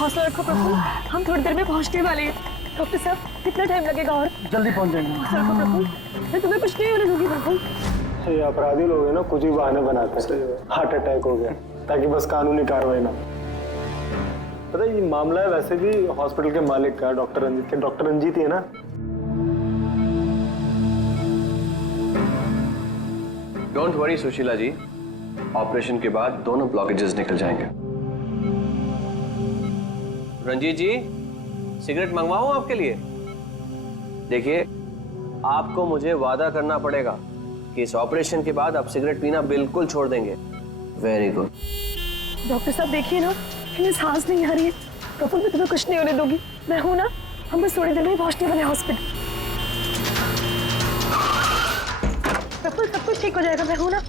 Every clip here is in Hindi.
हौसला रखो प्रफुल्ल, हम थोड़ी देर में पहुंचने वाले हैं। डॉक्टर साहब कितना टाइम लगेगा और? जल्दी पहुंच जाएंगे। हौसला रखो प्रफुल्ल, मैं तुम्हें कुछ नहीं होने दूंगी प्रफुल्ल। ये अपराधी लोग हैं ना, कुछ भी बहाने बनाते हैं। हार्ट अटैक हो गया ताकि बस कानूनी कार्रवाई ना। पता है ये मामला है वैसे भी हॉस्पिटल के मालिक का, डॉक्टर रंजीत के। डॉक्टर रंजीत ही है ना? Don't worry Sushila ji, operation के बाद दोनों ब्लॉकेजेस निकल जाएंगे। रंजीत जी, सिगरेट मंगवाऊं आपके लिए? देखिए, आपको मुझे वादा करना पड़ेगा कि इस ऑपरेशन के बाद आप सिगरेट पीना बिल्कुल छोड़ देंगे। Very good. डॉक्टर साहब देखिए ना, इन्हें सांस नहीं आ रही है। प्रफुल्ल मैं तुम्हें कुछ नहीं होने दूंगी, मैं हूं ना। हम बस थोड़ी देर में पहुंचने वाले हॉस्पिटल। प्रफुल्ल सब कुछ ठीक हो जाएगा, मैं हूं ना।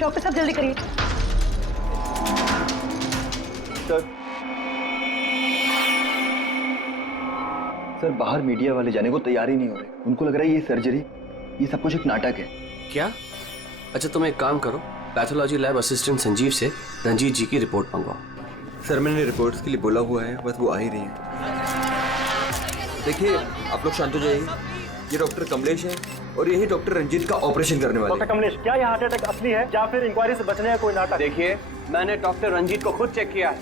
डॉक्टर साहब जल्दी करिए। सर बाहर मीडिया वाले जाने को तैयार ही नहीं हो रहे। उनको लग रहा है ये सर्जरी, ये सब कुछ एक नाटक है। क्या? अच्छा तुम एक काम करो, पैथोलॉजी लैब असिस्टेंट संजीव से रंजीत जी की रिपोर्ट मंगवाओ। सर मैंने रिपोर्ट्स के लिए बोला हुआ है, बस वो आ ही रही है। देखिए आप लोग शांत हो जाइए। ये डॉक्टर कमलेश है और यही डॉक्टर रंजीत का ऑपरेशन करने वाले। डॉक्टर कमलेश, क्या ये हार्ट अटैक असली है या फिर इंक्वायरी से बचने का कोई नाटक? देखिए, मैंने डॉक्टर रंजीत को खुद चेक किया है।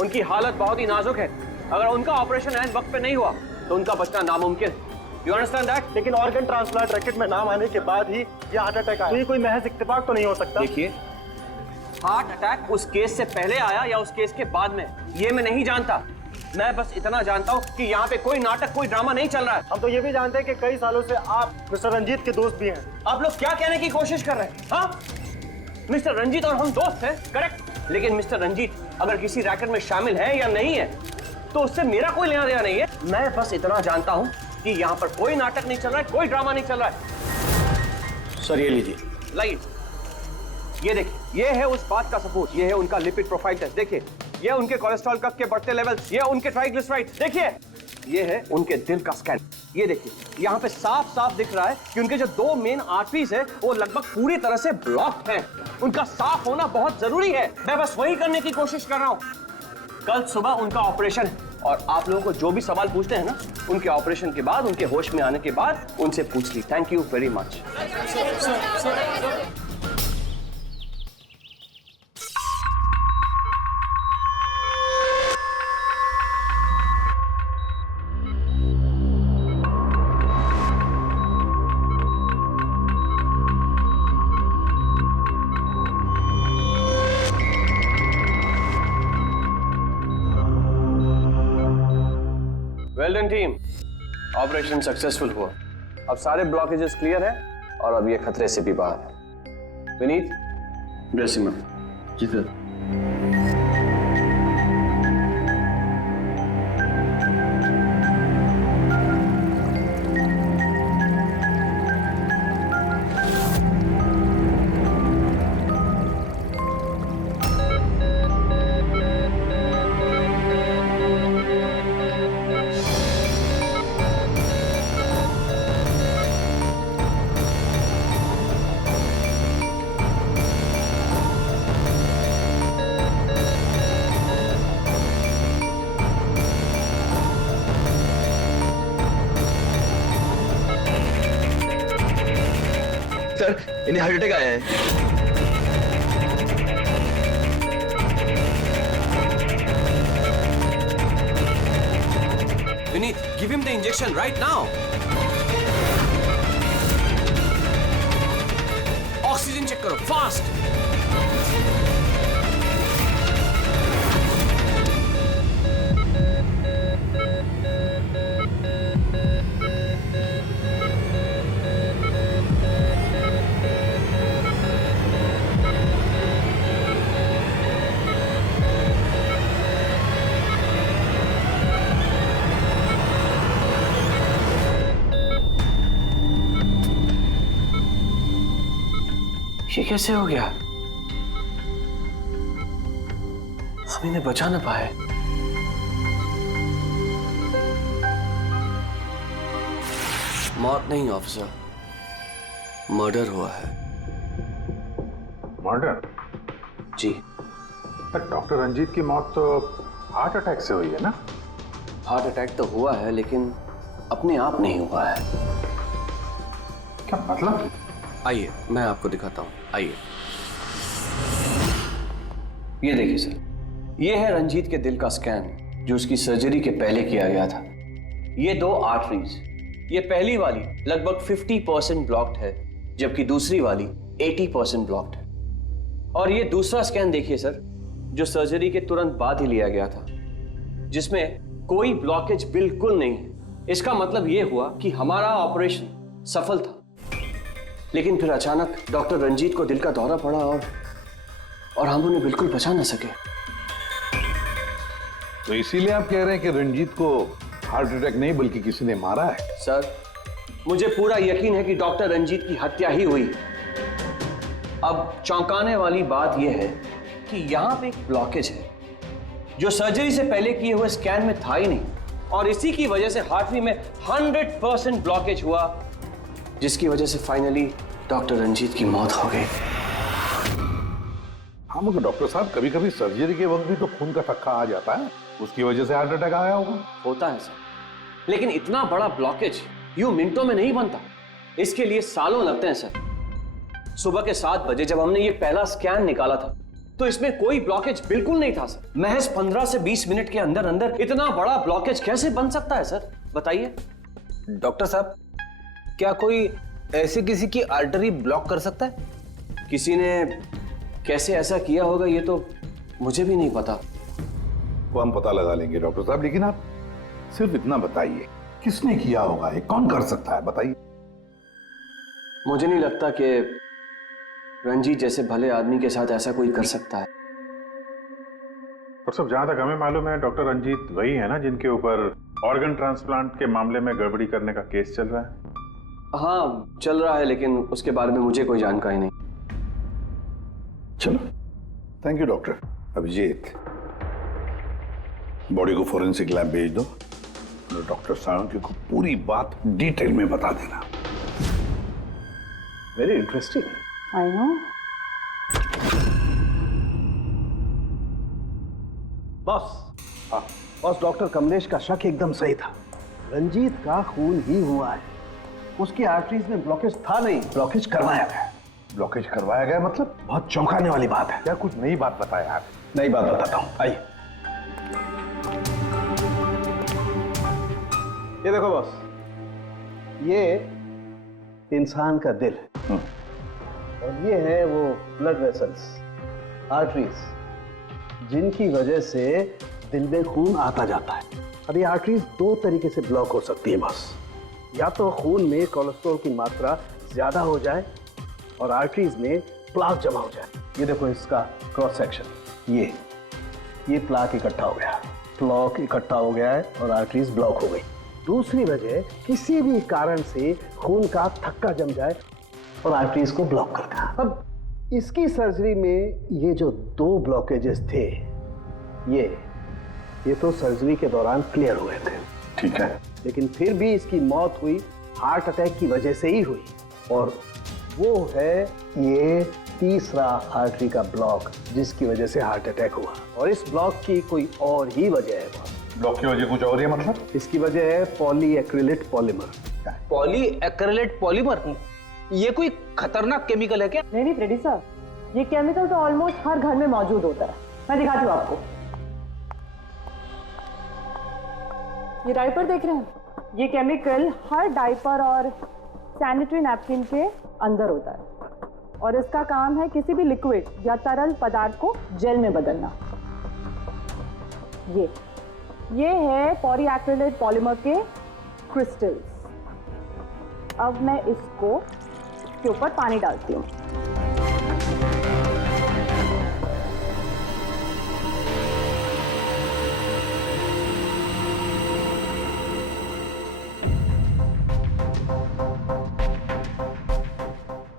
उनकी हालत बहुत ही नाजुक है। अगर उनका ऑपरेशन ऐन वक्त पे नहीं हुआ तो उनका बचना नामुमकिन। You understand that? लेकिन ऑर्गन ट्रांसप्लांट रैकेट में नाम आने के बाद ही ये हार्ट अटैक आया। तो ये कोई महज इत्तेफाक तो नहीं हो सकता। देखिए, हार्ट अटैक उस केस से पहले आया या उस केस के बाद में, ये मैं नहीं जानता। मैं बस इतना जानता हूँ कि यहाँ पे कोई नाटक, कोई ड्रामा नहीं चल रहा है। हम तो ये भी जानते हैं कि कई सालों से आप मिस्टर रंजीत के दोस्त भी हैं। आप लोग क्या कहने की कोशिश कर रहे हैं? हाँ, मिस्टर रंजीत और हम दोस्त हैं, करेक्ट। लेकिन मिस्टर रंजीत अगर किसी रैकेट में शामिल है या नहीं है तो उससे मेरा कोई लेना देना नहीं है। मैं बस इतना जानता हूँ कि यहाँ पर कोई नाटक नहीं चल रहा है, कोई ड्रामा नहीं चल रहा है। सर ये लीजिए। लाइए, ये देखिए, ये है उस बात का सबूत। ये है उनका लिपिड प्रोफाइल टेस्ट। देखिए, ये उनके कोलेस्ट्रॉल कप के बढ़ते लेवल्स, ये उनके ट्राइग्लिसराइड्स। देखिए, ये है उनके दिल का स्कैन। ये देखिए, यहाँ पे साफ साफ दिख रहा है कि उनके जो दो मेन आर्टरीज है वो लगभग पूरी तरह से ब्लॉक्ड हैं। उनका साफ होना बहुत जरूरी है। मैं बस वही करने की कोशिश कर रहा हूँ। कल सुबह उनका ऑपरेशन है और आप लोगों को जो भी सवाल पूछते हैं ना, उनके ऑपरेशन के बाद, उनके होश में आने के बाद उनसे पूछ ली। Thank you very much. Well done team, operation successful हुआ। अब सारे ब्लॉकेजेस क्लियर हैं और अब ये खतरे से भी बाहर है। विनीत, ड्रेसिंग में। जी सर। सर इन्हें हार्ट अटैक आया है। Vineet, give him the injection right now. Oxygen check करो फास्ट। ये कैसे हो गया? हम इन्हें बचा ना पाए। मौत नहीं ऑफिसर, मर्डर हुआ है। मर्डर? जी। पर डॉक्टर रंजीत की मौत तो हार्ट अटैक से हुई है ना? हार्ट अटैक तो हुआ है, लेकिन अपने आप नहीं हुआ है। क्या मतलब? आइए मैं आपको दिखाता हूँ, आइए। ये देखिए सर, ये है रंजीत के दिल का स्कैन जो उसकी सर्जरी के पहले किया गया था। ये 2 आर्टरीज, ये पहली वाली लगभग 50% ब्लॉक्ड है, जबकि दूसरी वाली 80% ब्लॉक्ड है। और ये दूसरा स्कैन देखिए सर, जो सर्जरी के तुरंत बाद ही लिया गया था, जिसमें कोई ब्लॉकेज बिल्कुल नहीं है। इसका मतलब ये हुआ कि हमारा ऑपरेशन सफल था। लेकिन फिर अचानक डॉक्टर रंजीत को दिल का दौरा पड़ा और हम उन्हें बिल्कुल बचा ना सके। तो इसीलिए आप कह रहे हैं कि रंजीत को हार्ट अटैक नहीं बल्कि किसी ने मारा है? सर, मुझे पूरा यकीन है कि डॉक्टर रंजीत की हत्या ही हुई। अब चौंकाने वाली बात यह है कि यहां पे एक ब्लॉकेज है जो सर्जरी से पहले किए हुए स्कैन में था ही नहीं, और इसी की वजह से हार्टरी में 100% ब्लॉकेज हुआ, जिसकी वजह से फाइनली डॉक्टर रंजीत की मौत हो गई। हाँ मगर डॉक्टर साहब, कभी कभी सर्जरी के वक्त भी तो खून का थक्का आ जाता है, उसकी वजह से हार्ट अटैक आया होगा। होता है सर, लेकिन इतना बड़ा ब्लॉकेज यूं मिनटों में नहीं बनता, इसके लिए सालों लगते हैं सर। सुबह के 7 बजे जब हमने ये पहला स्कैन निकाला था तो इसमें कोई ब्लॉकेज बिल्कुल नहीं था सर। महज 15 से 20 मिनट के अंदर अंदर इतना बड़ा ब्लॉकेज कैसे बन सकता है सर, बताइए। डॉक्टर साहब, क्या कोई ऐसे किसी की आर्टरी ब्लॉक कर सकता है? किसी ने कैसे ऐसा किया होगा ये तो मुझे भी नहीं पता। वो हम पता लगा लेंगे डॉक्टर साहब, लेकिन आप सिर्फ इतना बताइए, किसने किया होगा, ये कौन कर सकता है, बताइए। मुझे नहीं लगता कि रंजीत जैसे भले आदमी के साथ ऐसा कोई कर सकता है। और सब जहां तक हमें मालूम है, डॉक्टर रंजीत वही है ना जिनके ऊपर ऑर्गन ट्रांसप्लांट के मामले में गड़बड़ी करने का केस चल रहा है? हाँ चल रहा है, लेकिन उसके बारे में मुझे कोई जानकारी नहीं। चलो, thank you doctor. Abhijeet, body को फोरेंसिक लैब भेज दो और डॉक्टर साळुंखे को पूरी बात डिटेल में बता देना। Very interesting. I know. Boss, boss, doctor Kamlesh का शक एकदम सही था। रंजीत का खून ही हुआ है, उसकी आर्टरीज में ब्लॉकेज था नहीं, ब्लॉकेज करवाया गया। ब्लॉकेज करवाया गया मतलब? बहुत चौंकाने वाली बात है। क्या कुछ नई बात बताया आप? नई बात बताता हूँ, आइए। ये देखो बॉस, ये इंसान का दिल है और ये है वो ब्लड वेसल्स, आर्टरीज, जिनकी वजह से दिल में खून आता जाता है। अब ये आर्टरीज 2 तरीके से ब्लॉक हो सकती है बॉस। या तो खून में कोलेस्ट्रॉल की मात्रा ज्यादा हो जाए और आर्टरीज में प्लाक जमा हो जाए। ये देखो इसका क्रॉस सेक्शन, ये प्लाक इकट्ठा हो गया, प्लाक इकट्ठा हो गया है और आर्टरीज ब्लॉक हो गई। दूसरी वजह, किसी भी कारण से खून का थक्का जम जाए और आर्टरीज को ब्लॉक कर देना। अब इसकी सर्जरी में ये जो 2 ब्लॉकेजेस थे, ये तो सर्जरी के दौरान क्लियर हुए थे, ठीक है, लेकिन फिर भी इसकी मौत हुई हार्ट अटैक की वजह से ही हुई। और वो है ये तीसरा आर्टरी का ब्लॉक, जिसकी वजह से हार्ट अटैक हुआ। और इस ब्लॉक की कोई और ही वजह है बॉस। ब्लॉक की वजह कुछ और है मतलब? इसकी वजह है पॉलीएक्रिलेट पॉलीमर। Polyacrylate polymer? ये कोई खतरनाक केमिकल है क्या? नहीं फ्रेडी साहब, ये केमिकल तो ऑलमोस्ट हर घर में मौजूद होता है। मैं दिखाती हूँ आपको। ये डायपर देख रहे हैं, ये केमिकल हर डायपर और सैनिटरी नैपकिन के अंदर होता है और इसका काम है किसी भी लिक्विड या तरल पदार्थ को जेल में बदलना। ये है पॉलीएक्रिलेट पॉलीमर के क्रिस्टल्स। अब मैं इसको के ऊपर पानी डालती हूँ।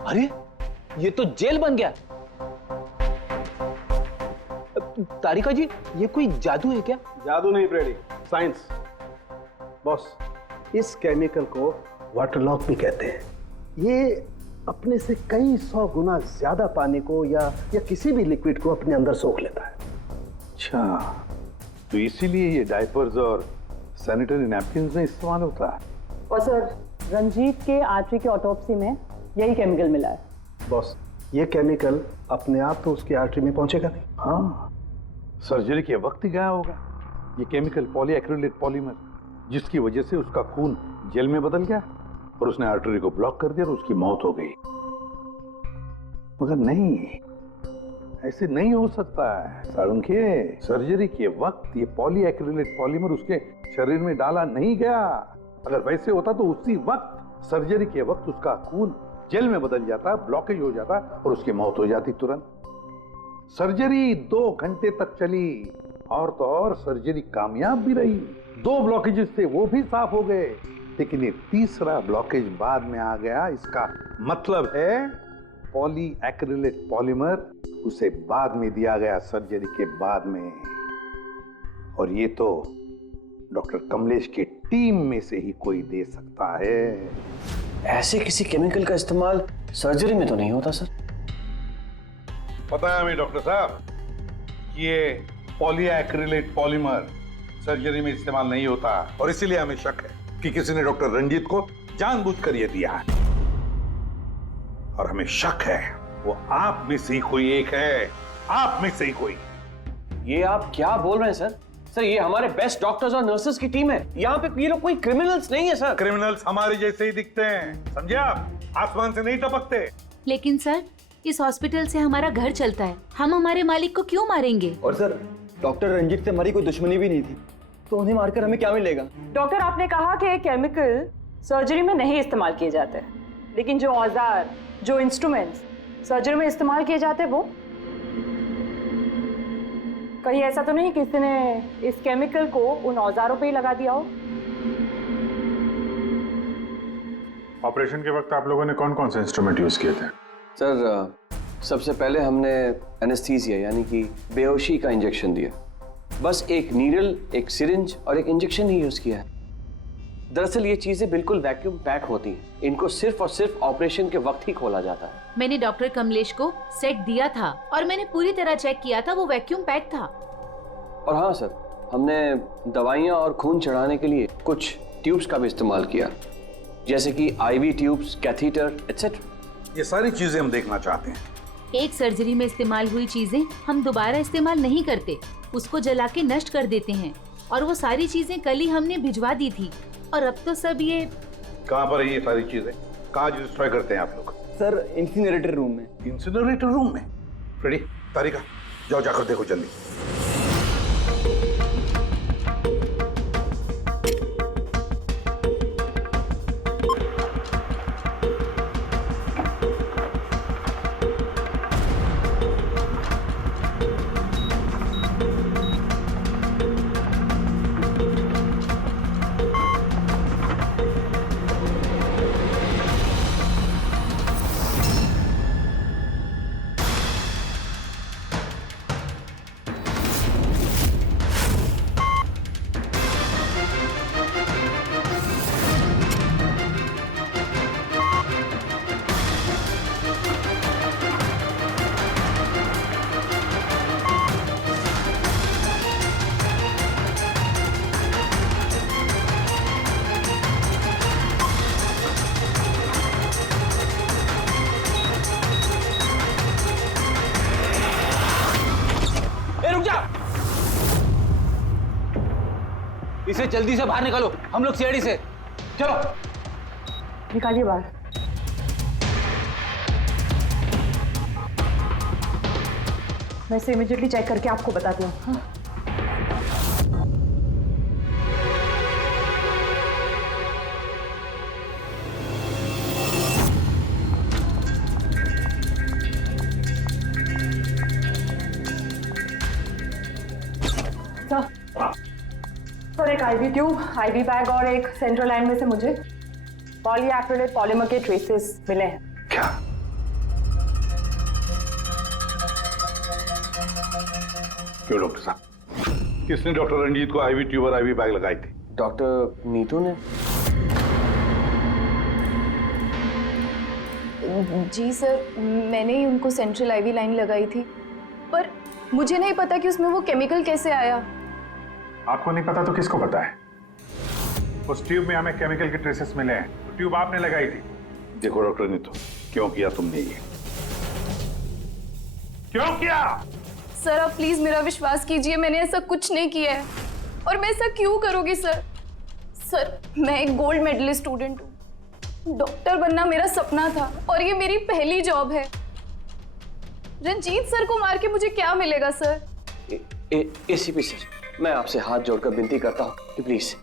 अरे ये तो जेल बन गया। तारिका जी, ये कोई जादू है क्या? जादू नहीं फ्रेडी, साइंस। बॉस, इस केमिकल को वाटर लॉक भी कहते हैं। ये अपने से कई 100 गुना ज्यादा पानी को या किसी भी लिक्विड को अपने अंदर सोख लेता है। अच्छा, तो इसीलिए ये डायपर्स और सैनिटरी नैपकिन में इस्तेमाल होता है। और सर, रंजीत के आर्टरी के ऑटोप्सी में यही केमिकल मिला है। बॉस, ये केमिकल अपने आप तो उसकी आर्टरी में पहुंचेगा नहीं। हाँ, सर्जरी के वक्त ही गया होगा। ये केमिकल पॉलीएक्रिलेट पॉलीमर, जिसकी वजह से उसका खून जेल में बदल गया और उसने आर्टरी को ब्लॉक कर दिया और उसकी मौत हो गई। मगर नहीं, ऐसे नहीं हो सकता है साळुंखे। सर्जरी के वक्त ये पॉलीएक्रिलेट पॉलीमर उसके शरीर में डाला नहीं गया। अगर वैसे होता तो उसी वक्त, सर्जरी के वक्त, उसका खून जेल में बदल जाता, ब्लॉकेज हो जाता और उसकी मौत हो जाती तुरंत। सर्जरी 2 घंटे तक चली और तो और सर्जरी कामयाब भी रही। 2 ब्लॉकेजेस थे, वो भी साफ हो गए, लेकिन ये तीसरा ब्लॉकेज बाद में आ गया। इसका मतलब है पॉलीएक्रिलेट पॉलीमर उसे बाद में दिया गया, सर्जरी के बाद में। और ये तो डॉक्टर कमलेश की टीम में से ही कोई दे सकता है। ऐसे किसी केमिकल का इस्तेमाल सर्जरी में तो नहीं होता सर। पता है हमें डॉक्टर साहब, ये पॉलीएक्रिलेट पॉलीमर सर्जरी में इस्तेमाल नहीं होता और इसीलिए हमें शक है कि किसी ने डॉक्टर रंजीत को जानबूझकर ये दिया है। और हमें शक है वो आप में से ही कोई एक है, आप में से ही कोई। ये आप क्या बोल रहे हैं सर? सर, ये हमारे बेस्ट डॉक्टर्स और नर्सेस की टीम है। यहाँ पे ये लोग कोई क्रिमिनल्स नहीं है सर। क्रिमिनल्स हमारे जैसे ही दिखते हैं, समझे आप? आसमान से नहीं टपकते। लेकिन सर, इस हॉस्पिटल से हमारा घर चलता है, हम हमारे मालिक को क्यों मारेंगे? और सर, डॉक्टर रंजीत से हमारी कोई दुश्मनी भी नहीं थी, तो उन्हें मारकर हमें क्या मिलेगा? डॉक्टर, आपने कहा कि केमिकल सर्जरी में नहीं इस्तेमाल किए जाते, लेकिन जो औजार, जो इंस्ट्रूमेंट्स सर्जरी में इस्तेमाल किए जाते वो, कहीं ऐसा तो नहीं किसी ने इस केमिकल को उन औजारों पे ही लगा दिया हो? ऑपरेशन के वक्त आप लोगों ने कौन कौन से इंस्ट्रूमेंट यूज किए थे? सर, सबसे पहले हमने एनेस्थीसिया यानी कि बेहोशी का इंजेक्शन दिया। बस एक नीडल, एक सिरिंज और एक इंजेक्शन ही यूज किया है। दरअसल ये चीजें बिल्कुल वैक्यूम पैक होती हैं। इनको सिर्फ और सिर्फ ऑपरेशन के वक्त ही खोला जाता है। मैंने डॉक्टर कमलेश को सेट दिया था और मैंने पूरी तरह चेक किया था, वो वैक्यूम पैक था। और हाँ सर, हमने दवाइयाँ और खून चढ़ाने के लिए कुछ ट्यूब्स का भी इस्तेमाल किया, जैसे कि IV ट्यूब्स, कैथीटर एटसेट्रा। ये सारी चीजें हम देखना चाहते हैं। एक सर्जरी में इस्तेमाल हुई चीजें हम दोबारा इस्तेमाल नहीं करते, उसको जला के नष्ट कर देते हैं। और वो सारी चीजें कल ही हमने भिजवा दी थी और अब तो सब ये। कहाँ पर है ये सारी चीजें? कहाँ डिस्ट्रॉय करते हैं आप लोग? सर, इंसिनरेटर रूम में। इंसिनरेटर रूम में? फ्रेडी, तारिका, जाओ जाकर देखो जल्दी। इसे जल्दी से बाहर निकालो, हम लोग सीआईडी से। चलो निकालिए बाहर। मैं इसे इमीडिएटली चेक करके आपको बताती हूँ। हाँ? सर, एक IV ट्यूब, IV बैग और एक सेंट्रल लाइन में से मुझे पॉलीएक्रिलेट पॉलीमर के ट्रेसेस मिले हैं। क्या? क्यों डॉक्टर साहब? किसने डॉक्टर रंजीत को IV ट्यूब और IV बैग लगाई थी? डॉक्टर नीतू ने। जी सर, मैंने ही उनको सेंट्रल IV लाइन लगाई थी, पर मुझे नहीं पता कि उसमें वो केमिकल कैसे आया। आपको नहीं पता तो किसको पता है? उस ट्यूब में हमें केमिकल के ट्रेसेस मिले हैं, तो ट्यूब आपने लगाई थी। देखो डॉक्टर नीतू, क्यों किया तुमने ये? क्यों किया? सर आप प्लीज मेरा विश्वास कीजिए, मैंने ऐसा कुछ नहीं किया है। और मैं ऐसा क्यों करूंगी सर? सर मैं एक गोल्ड मेडलिस्ट स्टूडेंट हूँ, डॉक्टर बनना मेरा सपना था और ये मेरी पहली जॉब है। रंजीत सर को मार के मुझे क्या मिलेगा सर? एसीपी सर, मैं आपसे हाथ जोड़कर विनती करता हूँ कि प्लीज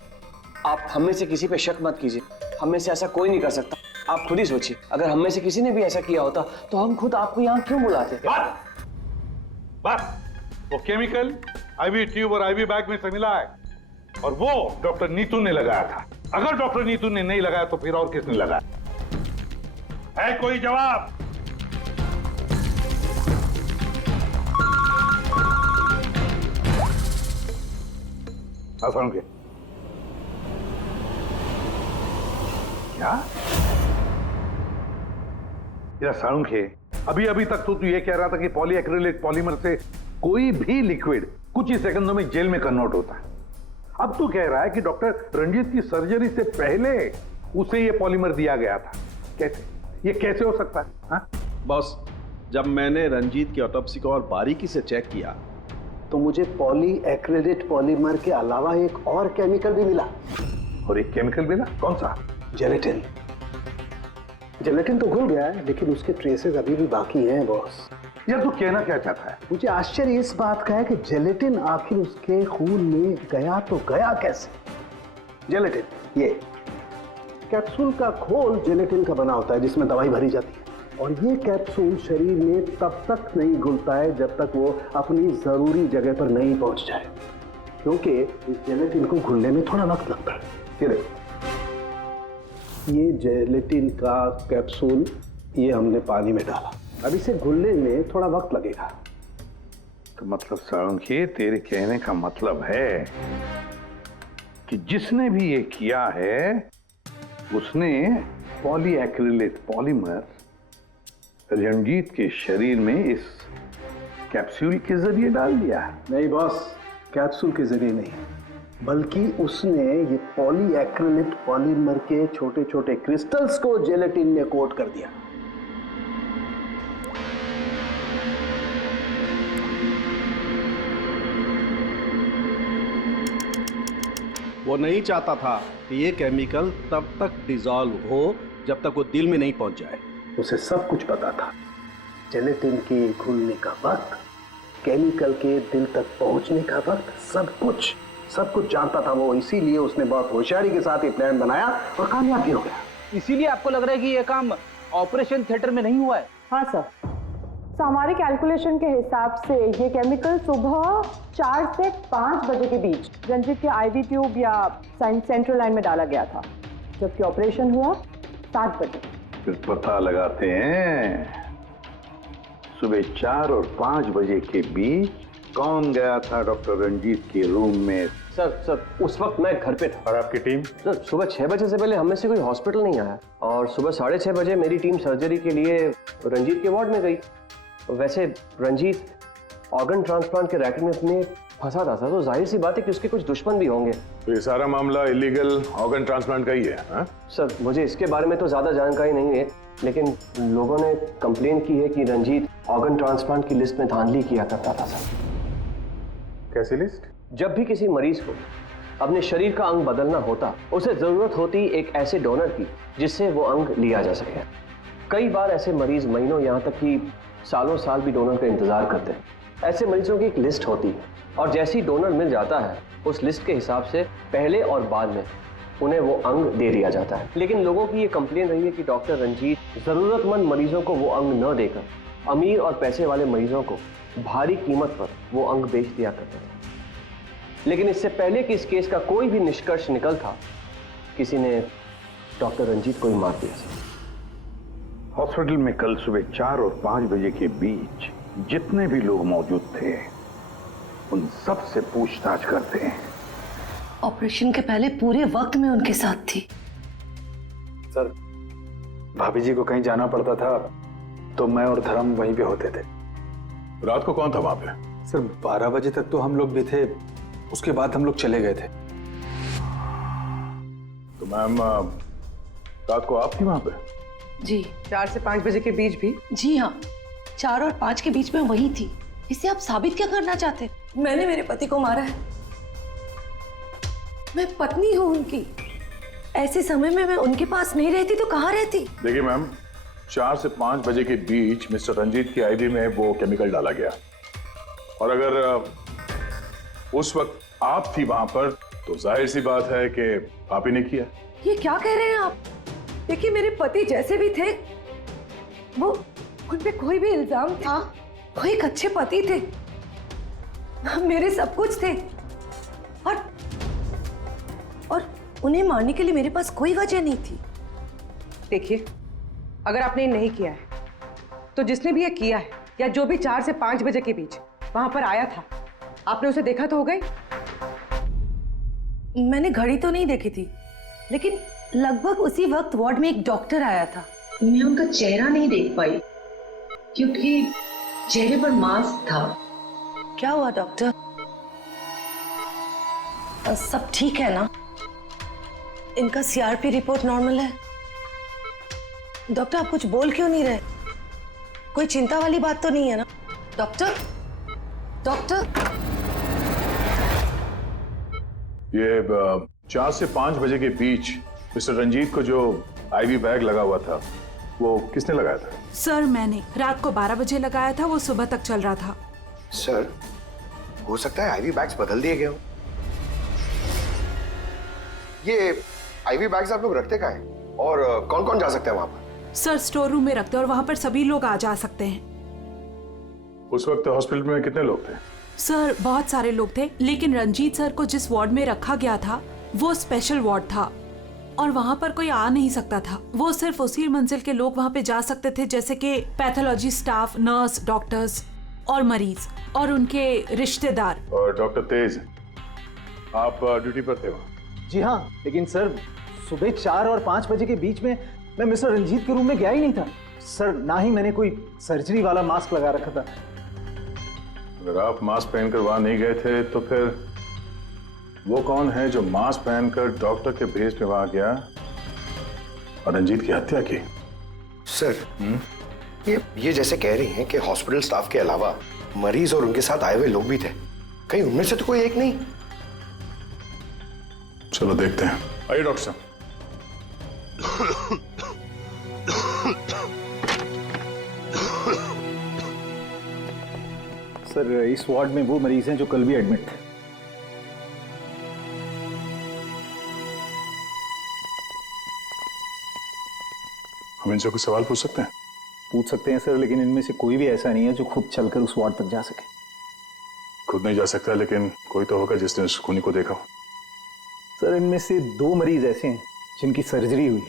आप हम में से किसी पे शक मत कीजिए। हम में से ऐसा कोई नहीं कर सकता। आप खुद ही सोचिए, अगर हम में से किसी ने भी ऐसा किया होता तो हम खुद आपको यहाँ क्यों बुलाते? बस वो केमिकल आईवी ट्यूब और आईवी बैग में से मिला है, और वो डॉक्टर नीतू ने लगाया था। अगर डॉक्टर नीतू ने नहीं लगाया तो फिर और किसने लगाया? है कोई जवाब? आसान के क्या? या साउंड के अभी अभी तक तो तू ये कह रहा था कि पॉलीएक्रिलिक पॉलीमर से कोई भी लिक्विड कुछ ही सेकंडों में जेल में कन्वर्ट होता है। अब तू कह रहा है कि डॉक्टर रंजीत की सर्जरी से पहले उसे ये पॉलीमर दिया गया था। कैसे? ये कैसे हो सकता है? हाँ? बॉस, जब मैंने रंजीत की ऑटोप्सी को और बारीकी से चेक किया तो मुझे पॉलीएक्रिलेट पॉलीमर के अलावा एक और केमिकल भी मिला। और एक केमिकल मिला? कौन सा? जेलेटिन। जेलेटिन तो घुल गया है, लेकिन उसके ट्रेसेस अभी भी बाकी हैं बॉस। यार तू कहना क्या चाहता है? मुझे आश्चर्य इस बात का है कि जेलेटिन आखिर उसके खून में गया तो गया कैसे? जेलेटिन, ये कैप्सूल का खोल जेलेटिन का बना होता है जिसमें दवाई भरी जाती है, और ये कैप्सूल शरीर में तब तक नहीं घुलता है जब तक वो अपनी जरूरी जगह पर नहीं पहुंच जाए, क्योंकि इस जेलेटिन को घुलने में थोड़ा वक्त लगता है। ये देखो, ये जेलेटिन का कैप्सूल ये हमने पानी में डाला, अब इसे घुलने में थोड़ा वक्त लगेगा। तो मतलब सारंगी, तेरे कहने का मतलब है कि जिसने भी ये किया है उसने पॉलीएक्रिलेट पॉलीमर रंजीत के शरीर में इस कैप्सूल के जरिए डाल दिया। नहीं बॉस, कैप्सूल के जरिए नहीं, बल्कि उसने ये पॉलीएक्रिलेट पॉलीमर के छोटे छोटे क्रिस्टल्स को जेलेटिन में कोट कर दिया। वो नहीं चाहता था कि ये केमिकल तब तक डिसॉल्व हो जब तक वो दिल में नहीं पहुंच जाए। उसे सब कुछ पता था, जेलेटिन के घुलने का वक्त, केमिकल के दिल तक पहुंचने का वक्त, सब कुछ जानता था वो। इसीलिए उसने बहुत होशियारी के साथ ये प्लान बनाया और कामयाब भी हो गया। इसीलिए आपको लग रहा है कि ये काम ऑपरेशन थिएटर में नहीं हुआ है? हाँ सर, तो हमारे कैलकुलेशन के हिसाब से ये केमिकल सुबह 4 से 5 बजे के बीच रंजीत के आईवी ट्यूब या सेंट्रल लाइन में डाला गया था, जबकि ऑपरेशन हुआ 7 बजे। फिर पता लगाते हैं सुबह 4 और 5 बजे के बीच कौन गया था डॉक्टर रंजीत के रूम में। सर उस वक्त मैं घर पे था। और आपकी टीम? सर सुबह 6 बजे से पहले हम में से कोई हॉस्पिटल नहीं आया, और सुबह 6:30 बजे मेरी टीम सर्जरी के लिए रंजीत के वार्ड में गई। वैसे रंजीत ऑर्गन ट्रांसप्लांट के रैकेट में अपने फंसा था, तो जाहिर सी बात है कि उसके कुछ दुश्मन भी होंगे। तो ये सारा मामला इलीगल ऑर्गन ट्रांसप्लांट का ही है? हाँ? सर मुझे इसके बारे में तो ज्यादा जानकारी नहीं है, लेकिन लोगों ने कंप्लेन की है कि रंजीत ऑर्गन ट्रांसप्लांट की लिस्ट में धांधली किया करता था। सर कैसी लिस्ट? जब भी किसी मरीज को अपने शरीर का अंग बदलना होता, उसे जरूरत होती एक ऐसे डोनर की जिससे वो अंग लिया जा सके। कई बार ऐसे मरीज महीनों यहाँ तक कि सालों साल भी डोनर का इंतजार करते हैं। ऐसे मरीजों की एक लिस्ट होती है, और जैसे ही डोनर मिल जाता है उस लिस्ट के हिसाब से पहले और बाद में उन्हें वो अंग दे दिया जाता है। लेकिन लोगों की ये कंप्लेन रही है कि डॉक्टर रंजीत जरूरतमंद मरीजों को वो अंग न देकर अमीर और पैसे वाले मरीजों को भारी कीमत पर वो अंग बेच दिया करते थे। लेकिन इससे पहले कि इस केस का कोई भी निष्कर्ष निकल था, किसी ने डॉक्टर रंजीत को ही मार दिया। हॉस्पिटल में कल सुबह 4 और 5 बजे के बीच जितने भी लोग मौजूद थे उन सब से पूछताछ करते हैं। ऑपरेशन के पहले पूरे वक्त में उनके साथ थी। सर भाभी जी को कहीं जाना पड़ता था तो मैं और धर्म वहीं पे होते थे। रात को कौन था वहां पे? सर 12 बजे तक तो हम लोग भी थे, उसके बाद हम लोग चले गए थे। तो मैम रात को आप थी वहां पे? जी 4 से 5 बजे के बीच भी? जी हाँ, 4 और 5 के बीच में वही थी। इसे आप साबित क्या करना चाहते? मैंने मेरे पति को मारा है, मैं पत्नी हूँ उनकी। ऐसे समय में मैं उनके पास नहीं रहती तो कहाँ रहती? देखिए मैम, 4 से 5 बजे के बीच मिस्टर रंजीत की आईवी में वो केमिकल डाला गया, और अगर उस वक्त आप थी वहां पर तो जाहिर सी बात है कि आप ही ने किया। ये क्या कह रहे हैं आप? देखिए मेरे पति जैसे भी थे, वो उन पे कोई भी इल्जाम था, वो एक अच्छे पति थे, मेरे सब कुछ थे, और उन्हें मारने के लिए मेरे पास कोई वजह नहीं थी। देखिए, अगर आपने ये नहीं किया है तो जिसने भी ये किया है या जो भी 4 से 5 बजे के बीच वहां पर आया था, आपने उसे देखा तो होगा ही। मैंने घड़ी तो नहीं देखी थी, लेकिन लगभग उसी वक्त वार्ड में एक डॉक्टर आया था। मैं उनका चेहरा नहीं देख पाई क्योंकि चेहरे पर मास्क था। क्या हुआ डॉक्टर? सब ठीक है ना? इनका सीआरपी रिपोर्ट नॉर्मल है। डॉक्टर आप कुछ बोल क्यों नहीं रहे? कोई चिंता वाली बात तो नहीं है ना? डॉक्टर डॉक्टर ये 4 से 5 बजे के बीच मिस्टर रंजीत को जो आईवी बैग लगा हुआ था वो किसने लगाया था? सर मैंने रात को 12 बजे लगाया था, वो सुबह तक चल रहा था। सर हो सकता है आईवी बैग्स बदल दिए गए हो। ये आईवी बैग्स आप लोग रखते कहाँ हैं और कौन कौन जा सकता है वहां पर? सर स्टोर रूम में रखते हैं और वहां पर सभी लोग आ जा सकते हैं। उस वक्त हॉस्पिटल में कितने लोग थे? सर बहुत सारे लोग थे, लेकिन रंजीत सर को जिस वार्ड में रखा गया था वो स्पेशल वार्ड था और वहां पर कोई आ नहीं सकता था। वो सिर्फ उसी मंजिल के लोग वहां पे जा सकते थे, जैसे कि पैथोलॉजी स्टाफ, नर्स, डॉक्टर्स और मरीज और उनके रिश्तेदार। और डॉक्टर तेज, आप ड्यूटी पर थे वहाँ? जी हाँ, लेकिन सर सुबह 4 और 5 बजे के बीच में मैं मिस्टर रंजीत के रूम में गया ही नहीं था सर। ना ही मैंने कोई सर्जरी वाला मास्क लगा रखा था। अगर आप मास्क पहनकर वहां नहीं गए थे तो फिर वो कौन है जो मास्क पहनकर डॉक्टर के भेस में वहां गया और रंजीत की हत्या की? सर ये जैसे कह रही हैं कि हॉस्पिटल स्टाफ के अलावा मरीज और उनके साथ आए हुए लोग भी थे, कहीं उनमें से तो कोई एक नहीं? चलो देखते हैं। आइए डॉक्टर साहब। सर इस वार्ड में वो मरीज हैं जो कल भी एडमिट थे। हम इनसे कुछ सवाल पूछ सकते हैं? पूछ सकते हैं सर, लेकिन इनमें से कोई भी ऐसा नहीं है जो खुद चलकर उस वार्ड तक जा सके। खुद नहीं जा सकता, लेकिन कोई तो होगा जिसने उस खूनी को देखा हो। सर इनमें से 2 मरीज ऐसे हैं जिनकी सर्जरी हुई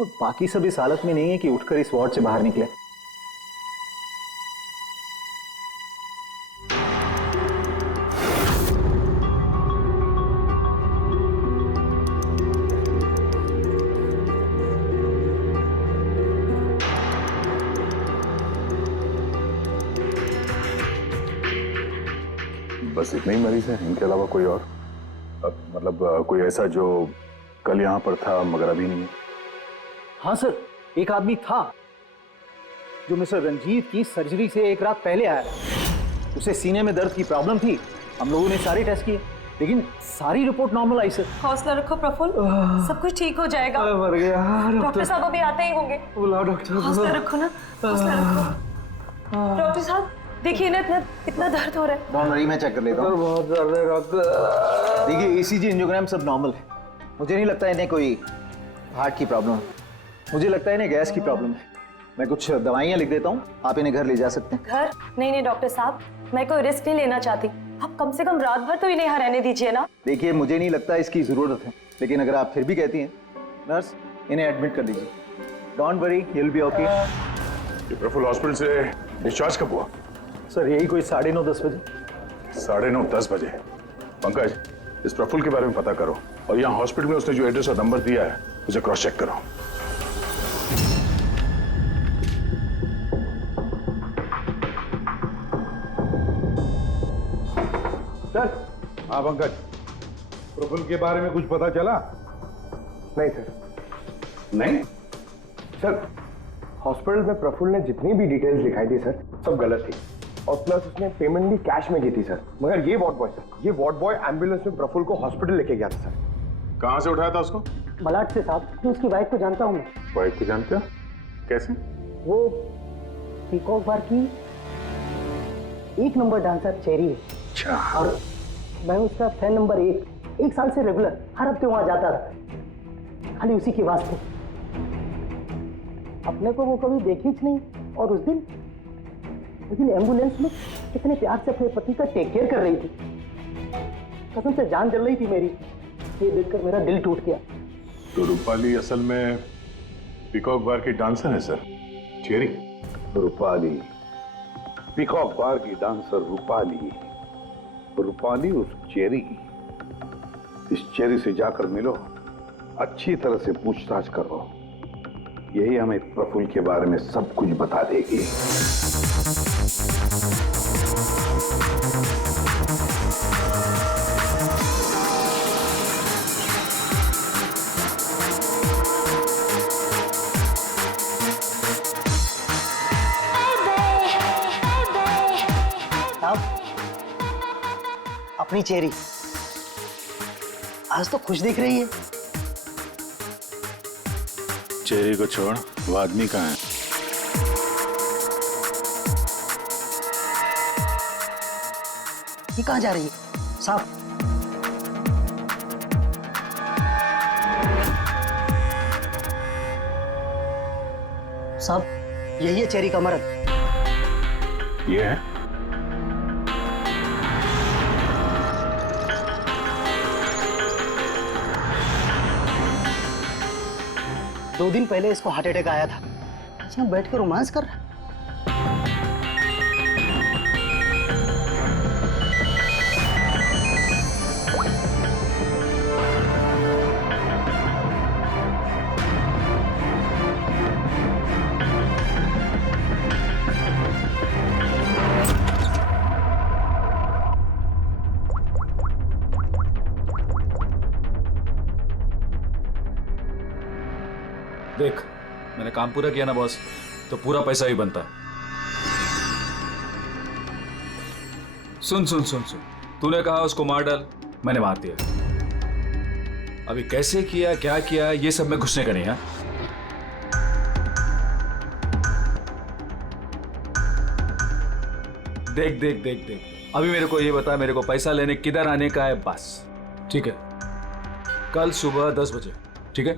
और बाकी सब इस हालत में नहीं है कि उठकर इस वार्ड से बाहर निकले। बस इतने ही मरीज हैं, इनके अलावा कोई और? मतलब कोई ऐसा जो कल यहाँ पर था मगर अभी नहीं है? हाँ सर, एक आदमी था जो मिस्टर रंजीत की सर्जरी से 1 रात पहले आया। उसे सीने में दर्द की प्रॉब्लम थी। हम लोगों ने सारे टेस्ट किए, लेकिन सारी रिपोर्ट नॉर्मल आई सर। हौसला रखो प्रफुल्ल, सब कुछ ठीक हो जाएगा। मर गया डॉक्टर साहब अभी आते ही होंगे। बुलाओ डॉक्टर। हौसला रखो ना, हौसला रखो। डॉक्टर साहब देखिए ना, इतना दर्द हो रहा है। डॉक्टर मैं चेक कर लेता हूँ। बहुत दर्द है डॉक्टर। देखिए ईसीजी, एंजियोग्राम सब नॉर्मल है। मुझे नहीं लगता इन्हें कोई हार्ट की प्रॉब्लम है, मुझे लगता है इन्हें गैस की प्रॉब्लम है। मैं कुछ दवाइयाँ लिख देता हूँ, आप इन्हें घर ले जा सकते हैं। घर? नहीं डॉक्टर साहब, मैं कोई रिस्क नहीं लेना चाहती। आप कम से कम रात भर तो इन्हें यहाँ रहने दीजिए ना। देखिए मुझे नहीं लगता इसकी जरूरत है, लेकिन अगर आप फिर भी कहती हैं, नर्स इन्हें एडमिट कर लीजिए। Don't worry, he will be okay. ये प्रफुल्ल हॉस्पिटल से डिस्चार्ज कब हुआ? सर यही कोई 9:30-10 बजे। 9:30-10 बजे। पंकज, इस प्रफुल्ल के बारे में पता करो और यहाँ हॉस्पिटल में उसने जो एड्रेस और नंबर दिया है उसे क्रॉस चेक करो। सर हाँ पंकज, प्रफुल्ल के बारे में कुछ पता चला? नहीं सर। नहीं सर, हॉस्पिटल में प्रफुल्ल ने जितनी भी डिटेल्स लिखाई थी सर, सब गलत थी। और प्लस उसने पेमेंट भी कैश में की थी सर। मगर ये वार्ड बॉय सर, ये वार्ड बॉय एम्बुलेंस में प्रफुल्ल को हॉस्पिटल लेके गया था सर। कहाँ से उठाया था उसको? मलाड से साहब, तो उसकी वाइफ को जानता हूँ मैं। वाइफ को जानते हो? कैसे? वो पीकॉक बार की 1 नंबर डांसर चेरी है। अच्छा। और मैं उसका फैन नंबर 1 साल से रेगुलर हर हफ्ते वहां जाता था, खाली उसी के वास्ते। अपने को वो कभी देखी ही नहीं। और उस दिन एम्बुलेंस में कितने प्यार से अपने पति का टेक केयर कर रही थी। कसम से जान जल रही थी मेरी। ये देखकर मेरा दिल टूट गया। तो रूपाली असल में पीकॉक बार की डांसर है सर, चेरी। रूपाली, पीकॉक बार की डांसर रूपाली। रूपाली उस चेरी। इस चेरी से जाकर मिलो, अच्छी तरह से पूछताछ करो। यही हमें प्रफुल्ल के बारे में सब कुछ बता देगी। अपनी चेरी आज तो खुश दिख रही है। चेरी को छोड़, वो आदमी कहाँ है? ये कहाँ जा रही है साहब? साहब, यही है चेरी का मर्द। ये है? दो दिन पहले इसको हार्ट अटैक आया था। यहाँ बैठ कर रोमांस कर रहा है। देख, मैंने काम पूरा किया ना बॉस, तो पूरा पैसा ही बनता है। सुन सुन सुन सुन, तूने कहा उसको मार डाल, मैंने मार दिया। अभी कैसे किया, क्या किया, ये सब में घुसने का नहीं है। देख देख देख देख, अभी मेरे को ये बता, मेरे को पैसा लेने किधर आने का है बस, ठीक है? कल सुबह 10 बजे, ठीक है?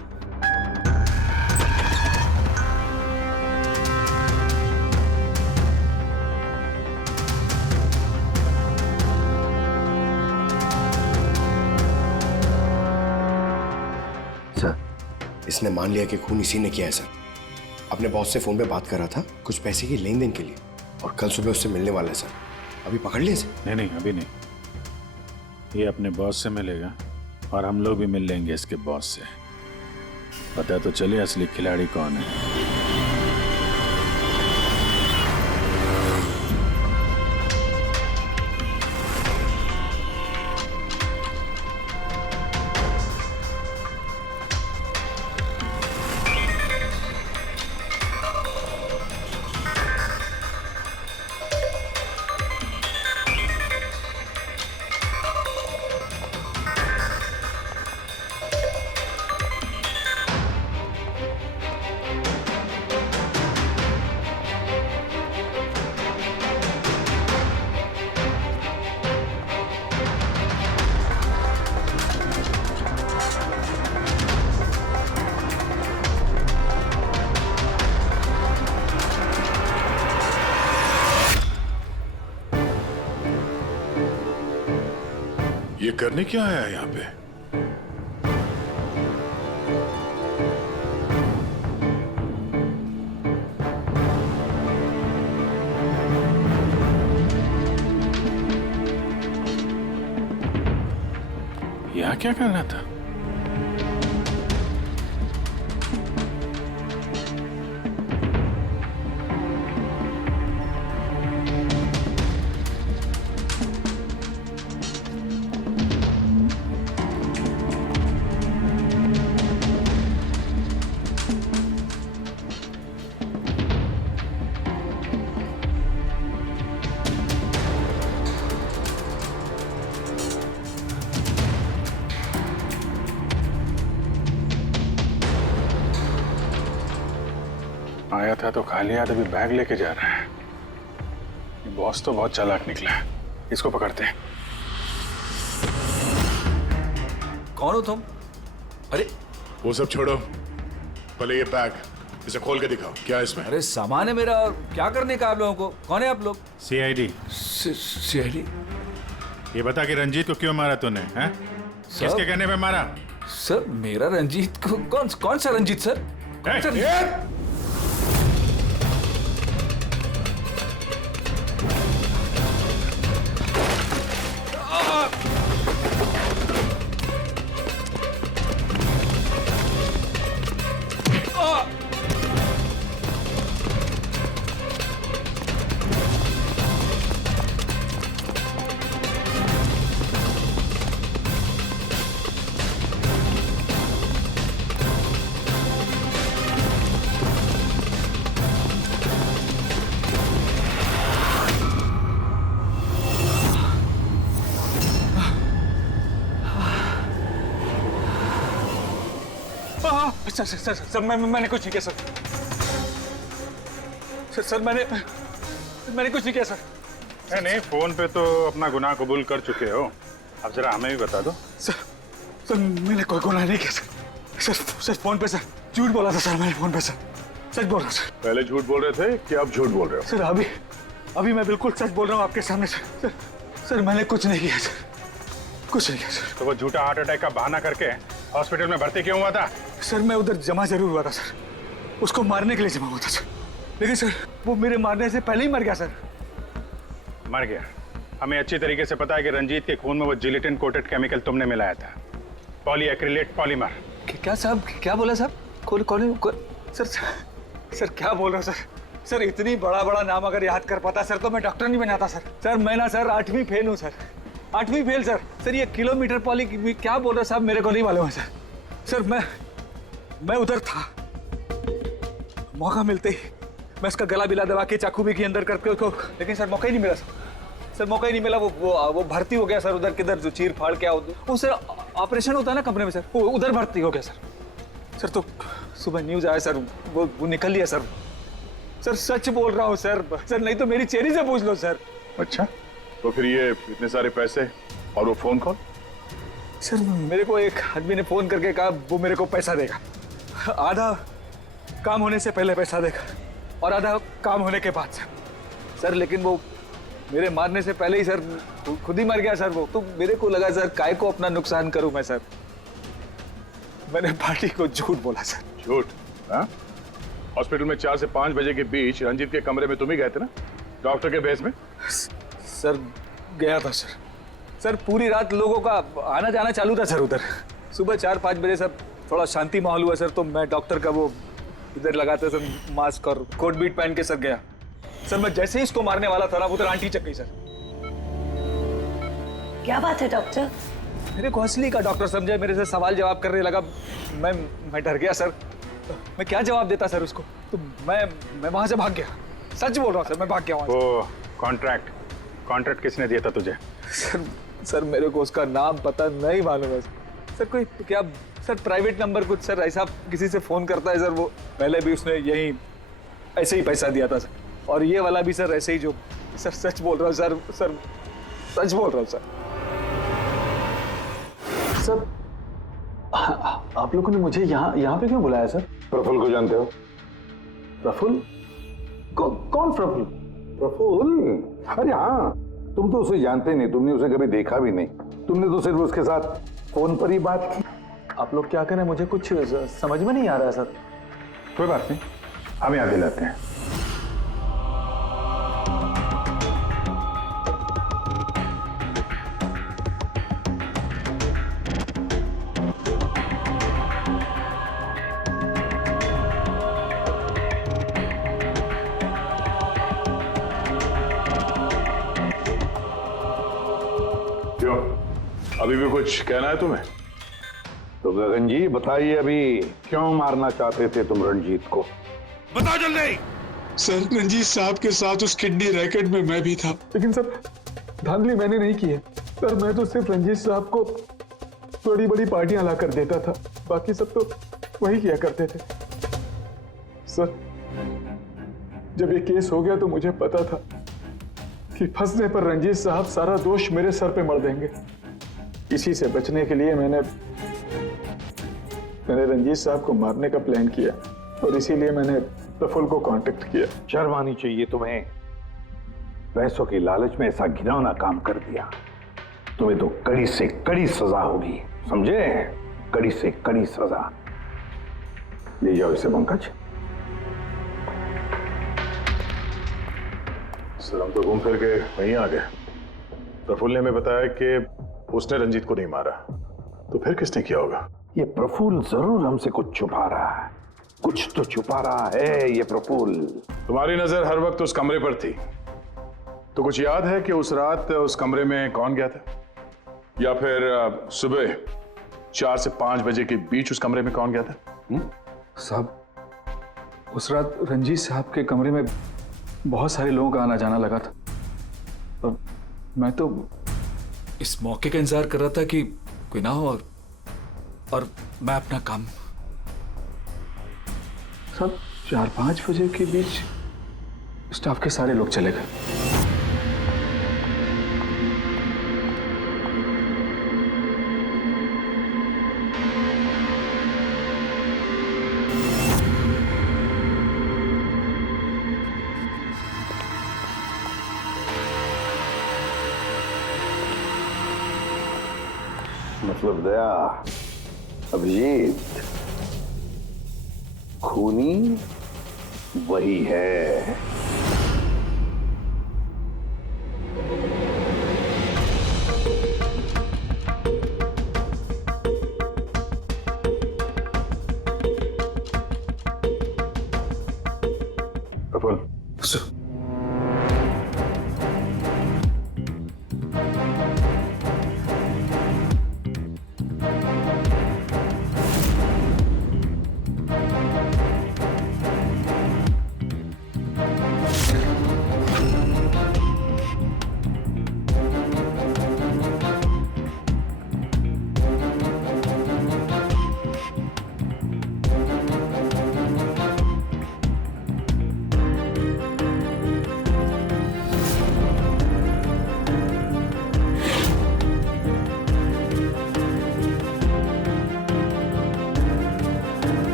इसने मान लिया कि खून इसी ने किया है सर। अपने बॉस से फोन पे बात कर रहा था कुछ पैसे की लेन देन के लिए, और कल सुबह उससे मिलने वाला है सर। अभी पकड़ लिए इसे? नहीं नहीं, अभी नहीं। ये अपने बॉस से मिलेगा और हम लोग भी मिल लेंगे इसके बॉस से। पता तो चले असली खिलाड़ी कौन है। ये करने क्या आया यहाँ पे? यहाँ क्या करना था? आया था तो खा लिया, अभी बैग लेके जा रहा है। ये बॉस तो बहुत चालाक निकला है, इसको पकड़ते हैं। कौन हो तुम? अरे वो सब छोड़ो, पहले ये बैग इसे खोल के दिखाओ, क्या है इसमें? अरे सामान है मेरा, क्या करने का आप लोगों को? कौन है आप लोग? सीआईडी। सीआईडी? ये बता कि रंजीत को क्यों मारा तूने? हैं? किसके कहने पे मारा? सर मेरा रंजीत को कौन सा रंजीत सर? कौन सा रंजीत? सर मैंने कुछ नहीं किया सर मैंने कुछ नहीं किया सर। नहीं, फोन पे तो अपना गुनाह कबूल कर चुके हो, अब जरा हमें भी बता दो। सर मैंने कोई गुनाह नहीं किया सर फोन पे सर झूठ बोला था सर, मैंने फोन पे सच बोल रहा हूँ सर। पहले झूठ बोल रहे थे कि अब झूठ बोल रहे हो? सर अभी मैं बिल्कुल सच बोल रहा हूँ आपके सामने सर मैंने कुछ नहीं किया सर, कुछ नहीं किया सर। तो वो झूठा हार्ट अटैक का बहाना करके हॉस्पिटल में भर्ती क्यों हुआ था? सर मैं उधर जमा जरूर हुआ था सर, उसको मारने के लिए जमा हुआ था सर, लेकिन सर वो मेरे मारने से पहले ही मर गया सर। मर गया? हमें अच्छी तरीके से पता है कि रंजीत के खून में वो जिलेटिन कोटेड केमिकल तुमने मिलाया था, पॉलीएक्रिलेट पॉलीमर। क्या साहब, क्या बोला साहब? कौन सर क्या बोल रहे हो सर? इतनी बड़ा नाम अगर याद कर पाता सर तो मैं डॉक्टर नहीं बनाता सर। मैं ना सर 8वीं फेल हूँ सर, 8वीं फेल सर। ये किलोमीटर पॉली क्या बोल रहे हो साहब, मेरे को नहीं मालूम है सर। मैं उधर था, मौका मिलते ही मैं उसका गला बिला दबा के चाकू भी के अंदर करके उसको, लेकिन सर मौका ही नहीं मिला सर मौका ही नहीं मिला। वो भर्ती हो गया सर उधर, किधर जो चीर फाड़ क्या वो सर ऑपरेशन होता है ना कमरे में सर, वो उधर भर्ती हो गया सर। तो सुबह न्यूज आया सर, वो निकल लिया सर। सच बोल रहा हूँ सर, नहीं तो मेरी चेरी से पूछ लो सर। अच्छा, तो फिर ये इतने सारे पैसे और वो फोन कॉल? सर मेरे को एक आदमी ने फोन करके कहा वो मेरे को पैसा देगा, आधा काम होने से पहले पैसा देगा और आधा काम होने के बाद सर। लेकिन वो मेरे मारने से पहले ही सर खुद ही मर गया सर। वो तो मेरे को लगा सर काय को अपना नुकसान करूं मैं सर, मैंने पार्टी को झूठ बोला सर। झूठ? हाँ, हॉस्पिटल में 4 से 5 बजे के बीच रंजीत के कमरे में तुम ही गए थे ना, डॉक्टर के भेस में? सर गया था सर पूरी रात लोगों का आना जाना चालू था सर उधर। सुबह 4-5 बजे सर थोड़ा शांति माहौल हुआ सर, तो मैं डॉक्टर का वो इधर लगाते सर मास्क और कोट बीट पहन के सर गया सर। मैं जैसे ही इसको मारने वाला था ना उधर आंटी चक गई सर। क्या बात है डॉक्टर? मेरे को असली का डॉक्टर समझे, मेरे से सवाल जवाब करने लगा। मैं डर गया सर, मैं क्या जवाब देता सर उसको, तो मैं वहां से भाग गया। सच बोल रहा हूँ सर, मैं भाग गया वहां से। वो कॉन्ट्रैक्ट किसने दिया था तुझे? सर मेरे को उसका नाम पता नहीं मालूम है सर। कोई क्या सर प्राइवेट नंबर कुछ सर ऐसा किसी से फोन करता है सर। वो पहले भी उसने यही ऐसे ही पैसा दिया था सर, और ये वाला भी सर ऐसे ही जो सर। सच बोल रहा हूँ सर, सच बोल रहा हूँ सर। आप लोगों ने मुझे यहाँ पे क्यों बुलाया सर? प्रफुल्ल को जानते हो? प्रफुल्ल? कौन प्रफुल्ल? प्रफुल्ल? अरे हाँ, तुम तो उसे जानते नहीं, तुमने उसे कभी देखा भी नहीं, तुमने तो सिर्फ उसके साथ फोन पर ही बात की। आप लोग क्या करें, मुझे कुछ समझ में नहीं आ रहा है सर। कोई बात नहीं, हम याद दिलाते हैं। क्यों, अभी भी कुछ कहना है तुम्हें? तो गगन जी बताइए, अभी क्यों मारना चाहते थे तुम रंजीत को? बताओ जल्दी। सर रंजीत साहब के साथ उस किडनी रैकेट में मैं भी था। लेकिन सर धांधली मैंने नहीं की है सर, मैं तो सिर्फ रंजीत साहब को बड़ी बड़ी पार्टियां ला कर देता था, बाकी सब तो वही किया करते थे सर। जब ये केस हो गया तो मुझे पता था कि फंसने पर रंजीत साहब सारा दोष मेरे सर पे मढ़ देंगे। इसी से बचने के लिए मैंने रंजीत साहब को मारने का प्लान किया और इसीलिए मैंने प्रफुल्ल को कांटेक्ट किया। शर्म आनी चाहिए तुम्हें। पैसों की लालच में ऐसा घिनौना काम कर दिया। तुम्हें तो कड़ी से कड़ी सजा होगी, समझे? कड़ी से कड़ी सजा। ले जाओ इसे पंकज। सर हम तो घूम फिर के वहीं आ गए। प्रफुल्ल ने हमें बताया कि उसने रंजीत को नहीं मारा, तो फिर किसने किया होगा? ये प्रफुल्ल जरूर हमसे कुछ छुपा रहा है। कुछ तो छुपा रहा है ये प्रफुल्ल। तुम्हारी नजर हर वक्त उस कमरे पर थी, तो कुछ याद है कि उस रात उस कमरे में कौन गया था? या फिर सुबह 4 से 5 बजे के बीच उस कमरे में कौन गया था? साहब, उस रात रंजीत साहब के कमरे में बहुत सारे लोगों का आना जाना लगा था और मैं तो इस मौके का इंतजार कर रहा था कि कोई ना हो और मैं अपना काम। सब 4-5 बजे के बीच स्टाफ के सारे लोग चले गए। मतलब दया, अभिजीत, खूनी वही है। Prafull,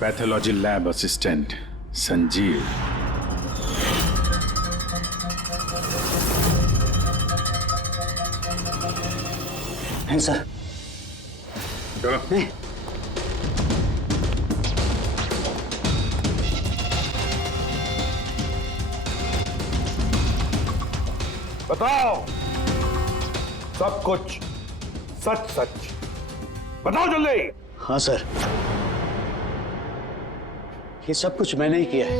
pathology lab assistant Sanjeev. हैं सर? चलो। बताओ सब कुछ सच सच बताओ जल्दी। हाँ सर, ये सब कुछ मैंने ही किया है।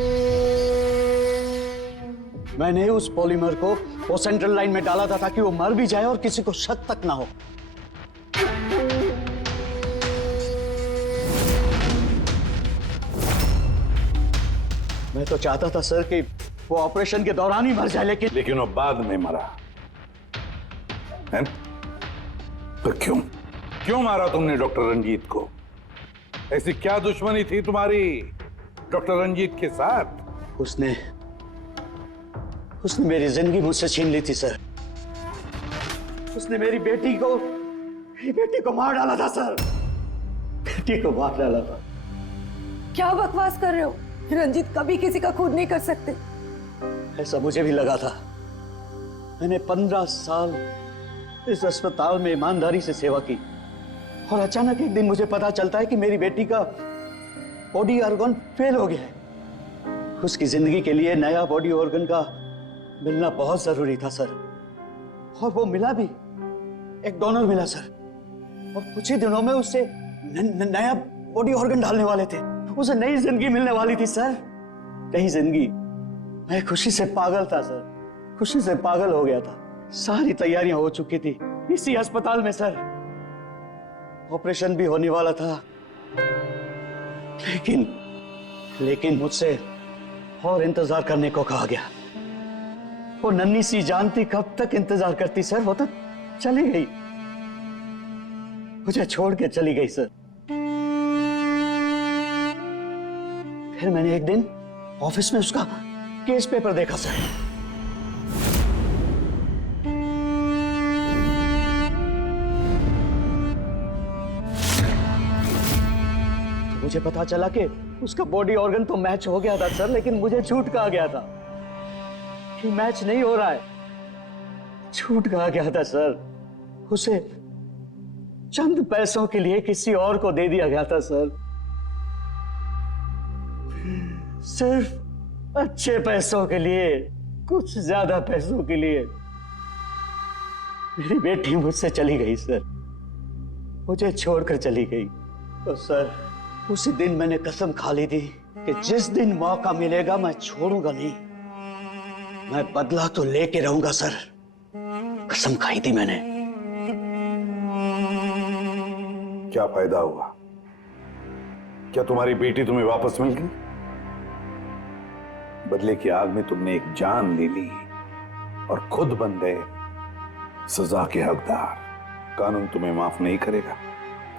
मैंने उस पॉलीमर को वो सेंट्रल लाइन में डाला था ताकि वो मर भी जाए और किसी को शक तक ना हो। मैं तो चाहता था सर कि वो ऑपरेशन के दौरान ही मर जाए, लेकिन वो बाद में मरा है? तो क्यों मारा तुमने डॉक्टर रंजीत को? ऐसी क्या दुश्मनी थी तुम्हारी डॉक्टर रंजीत के साथ? उसने मेरी जिंदगी मुझसे छीन ली थी सर। उसने मेरी बेटी को मार डाला था सर। बेटी को मार डाला था। क्या बकवास कर रहे हो? रंजीत कभी किसी का खून नहीं कर सकते। ऐसा मुझे भी लगा था। मैंने 15 साल इस अस्पताल में ईमानदारी से सेवा की और अचानक एक दिन मुझे पता चलता है कि मेरी बेटी का बॉडी ऑर्गन फेल हो गया है। उसकी जिंदगी के लिए नया बॉडी ऑर्गन का मिलना बहुत जरूरी था सर, और वो मिला भी। एक डोनर मिला सर, और कुछ ही दिनों में उससे नया बॉडी ऑर्गन डालने वाले थे। उसे नई जिंदगी मिलने वाली थी सर, नई जिंदगी। मैं खुशी से पागल था सर, खुशी से पागल हो गया था। सारी तैयारियां हो चुकी थी इसी अस्पताल में सर। ऑपरेशन भी होने वाला था, लेकिन मुझसे और इंतजार करने को कहा गया। वो नन्ही सी जानती कब तक इंतजार करती सर, वो तो चली गई, मुझे छोड़ के चली गई सर। फिर मैंने एक दिन ऑफिस में उसका केस पेपर देखा सर। तो मुझे पता चला कि उसका बॉडी ऑर्गन तो मैच हो गया था सर, लेकिन मुझे झूठ कहा गया था कि मैच नहीं हो रहा है। झूठ कहा गया था सर, उसे चंद पैसों के लिए किसी और को दे दिया गया था सर। सिर्फ अच्छे पैसों के लिए, कुछ ज्यादा पैसों के लिए मेरी बेटी मुझसे चली गई सर, मुझे छोड़कर चली गई। तो सर उसी दिन मैंने कसम खा ली थी कि जिस दिन मौका मिलेगा मैं छोड़ूंगा नहीं, मैं बदला तो लेके रहूंगा सर, कसम खाई थी मैंने। क्या फायदा हुआ? क्या तुम्हारी बेटी तुम्हें वापस मिल गई? बदले की आग में तुमने एक जान ले ली और खुद बन गए सजा के हकदार। कानून तुम्हें माफ नहीं करेगा,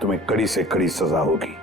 तुम्हें कड़ी से कड़ी सजा होगी।